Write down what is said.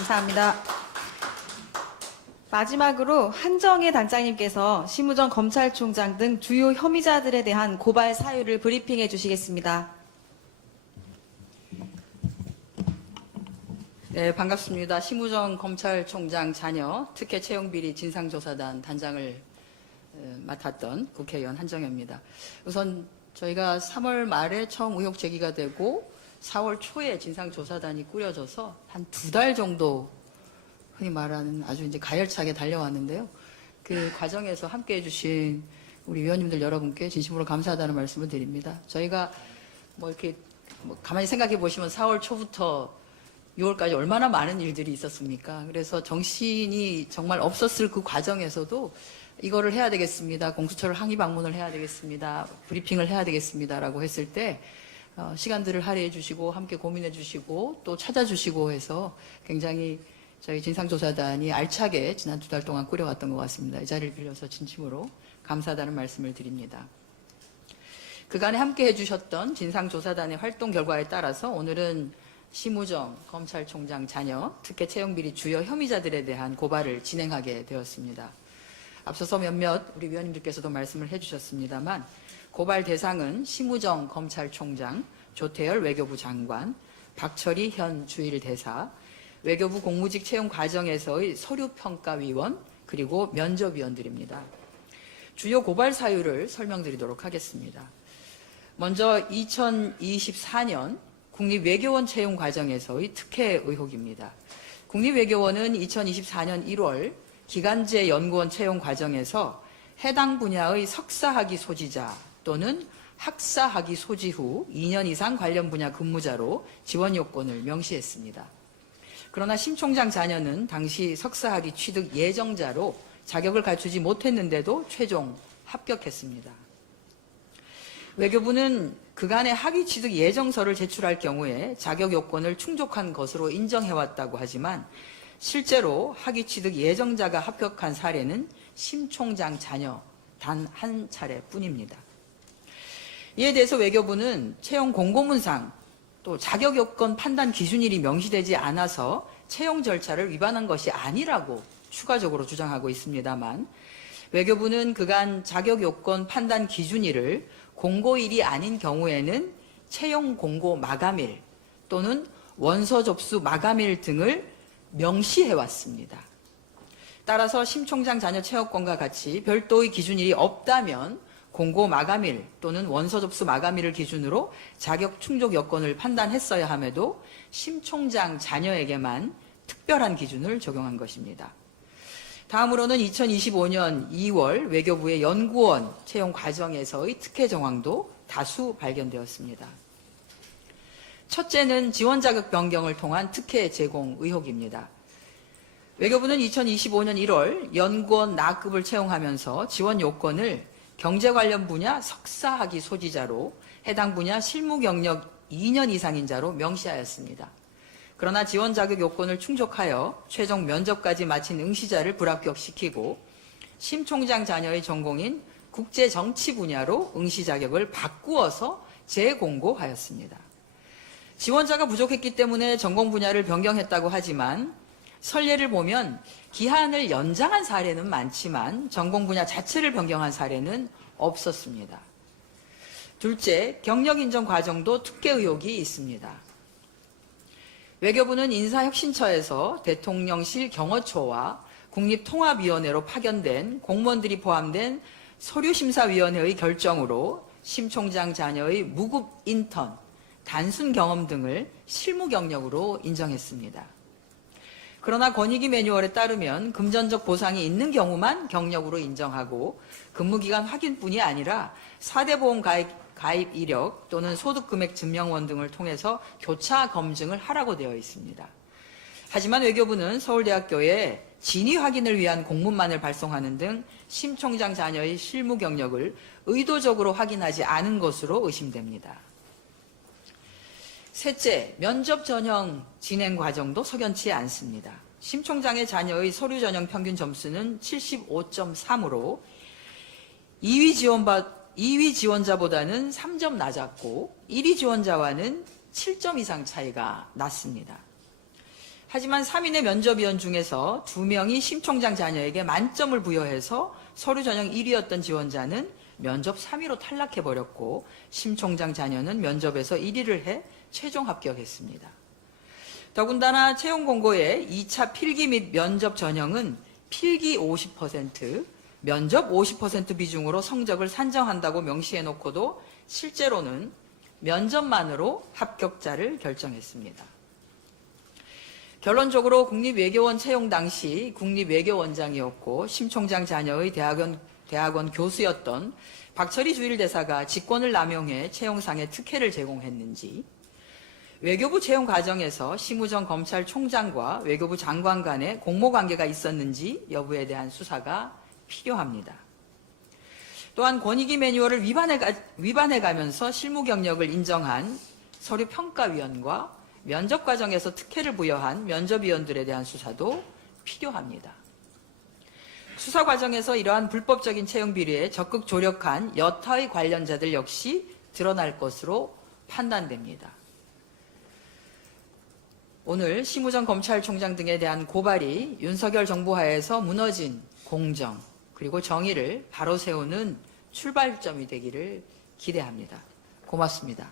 감사합니다. 마지막으로 한정혜 단장님께서 심우정 검찰총장 등 주요 혐의자들에 대한 고발 사유를 브리핑해 주시겠습니다. 네, 반갑습니다. 심우정 검찰총장 자녀 특혜 채용비리 진상조사단 단장을 맡았던 국회의원 한정혜입니다. 우선 저희가 3월 말에 처음 의혹 제기가 되고 4월 초에 진상조사단이 꾸려져서 한 2달 정도 흔히 말하는 아주 이제 가열차게 달려왔는데요. 그 과정에서 함께 해주신 우리 위원님들 여러분께 진심으로 감사하다는 말씀을 드립니다. 저희가 이렇게 가만히 생각해 보시면 4월 초부터 6월까지 얼마나 많은 일들이 있었습니까? 그래서 정신이 정말 없었을 그 과정에서도 이거를 해야 되겠습니다. 공수처를 항의 방문을 해야 되겠습니다. 브리핑을 해야 되겠습니다라고 했을 때 시간들을 할애해 주시고 함께 고민해 주시고 또 찾아주시고 해서 굉장히 저희 진상조사단이 알차게 지난 2달 동안 꾸려왔던 것 같습니다. 이 자리를 빌려서 진심으로 감사하다는 말씀을 드립니다. 그간에 함께 해주셨던 진상조사단의 활동 결과에 따라서 오늘은 심우정 검찰총장 자녀 특혜 채용비리 주요 혐의자들에 대한 고발을 진행하게 되었습니다. 앞서서 몇몇 우리 위원님들께서도 말씀을 해주셨습니다만 고발 대상은 심우정 검찰총장, 조태열 외교부 장관, 박철희 현 주일대사, 외교부 공무직 채용 과정에서의 서류평가위원, 그리고 면접위원들입니다. 주요 고발 사유를 설명드리도록 하겠습니다. 먼저 2024년 국립외교원 채용 과정에서의 특혜 의혹입니다. 국립외교원은 2024년 1월 기간제 연구원 채용 과정에서 해당 분야의 석사학위 소지자 또는 학사학위 소지 후 2년 이상 관련 분야 근무자로 지원 요건을 명시했습니다. 그러나 심 총장 자녀는 당시 석사학위 취득 예정자로 자격을 갖추지 못했는데도 최종 합격했습니다. 외교부는 그간의 학위 취득 예정서를 제출할 경우에 자격 요건을 충족한 것으로 인정해왔다고 하지만 실제로 학위 취득 예정자가 합격한 사례는 심 총장 자녀 단 한 차례뿐입니다. 이에 대해서 외교부는 채용 공고문상 또 자격 요건 판단 기준일이 명시되지 않아서 채용 절차를 위반한 것이 아니라고 추가적으로 주장하고 있습니다만 외교부는 그간 자격 요건 판단 기준일을 공고일이 아닌 경우에는 채용 공고 마감일 또는 원서 접수 마감일 등을 명시해 왔습니다. 따라서 심 총장 자녀 채용권과 같이 별도의 기준일이 없다면 공고 마감일 또는 원서 접수 마감일을 기준으로 자격 충족 여건을 판단했어야 함에도 심 총장 자녀에게만 특별한 기준을 적용한 것입니다. 다음으로는 2025년 2월 외교부의 연구원 채용 과정에서의 특혜 정황도 다수 발견되었습니다. 첫째는 지원 자격 변경을 통한 특혜 제공 의혹입니다. 외교부는 2025년 1월 연구원 나급을 채용하면서 지원 요건을 경제 관련 분야 석사학위 소지자로 해당 분야 실무 경력 2년 이상인 자로 명시하였습니다. 그러나 지원 자격 요건을 충족하여 최종 면접까지 마친 응시자를 불합격시키고 심 총장 자녀의 전공인 국제정치 분야로 응시 자격을 바꾸어서 재공고하였습니다. 지원자가 부족했기 때문에 전공 분야를 변경했다고 하지만 선례를 보면 기한을 연장한 사례는 많지만 전공 분야 자체를 변경한 사례는 없었습니다. 둘째, 경력 인정 과정도 특혜 의혹이 있습니다. 외교부는 인사혁신처에서 대통령실 경호처와 국립통합위원회로 파견된 공무원들이 포함된 서류심사위원회의 결정으로 심 총장 자녀의 무급 인턴, 단순 경험 등을 실무 경력으로 인정했습니다. 그러나 권익위 매뉴얼에 따르면 금전적 보상이 있는 경우만 경력으로 인정하고 근무기간 확인뿐이 아니라 4대 보험 가입 이력 또는 소득금액 증명원 등을 통해서 교차 검증을 하라고 되어 있습니다. 하지만 외교부는 서울대학교에 진위 확인을 위한 공문만을 발송하는 등 심 총장 자녀의 실무 경력을 의도적으로 확인하지 않은 것으로 의심됩니다. 셋째, 면접 전형 진행 과정도 석연치 않습니다. 심 총장의 자녀의 서류 전형 평균 점수는 75.3으로 2위 지원자보다는 3점 낮았고 1위 지원자와는 7점 이상 차이가 났습니다. 하지만 3인의 면접위원 중에서 2명이 심 총장 자녀에게 만점을 부여해서 서류 전형 1위였던 지원자는 면접 3위로 탈락해버렸고 심 총장 자녀는 면접에서 1위를 해 최종 합격했습니다. 더군다나 채용 공고의 2차 필기 및 면접 전형은 필기 50%, 면접 50% 비중으로 성적을 산정한다고 명시해놓고도 실제로는 면접만으로 합격자를 결정했습니다. 결론적으로 국립외교원 채용 당시 국립외교원장이었고 심 총장 자녀의 대학원 교수였던 박철희 주일대사가 직권을 남용해 채용상의 특혜를 제공했는지, 외교부 채용 과정에서 심우정 검찰총장과 외교부 장관 간의 공모관계가 있었는지 여부에 대한 수사가 필요합니다. 또한 권익위 매뉴얼을 위반해가면서 실무 경력을 인정한 서류평가위원과 면접 과정에서 특혜를 부여한 면접위원들에 대한 수사도 필요합니다. 수사 과정에서 이러한 불법적인 채용 비리에 적극 조력한 여타의 관련자들 역시 드러날 것으로 판단됩니다. 오늘 심우정 검찰총장 등에 대한 고발이 윤석열 정부 하에서 무너진 공정 그리고 정의를 바로 세우는 출발점이 되기를 기대합니다. 고맙습니다.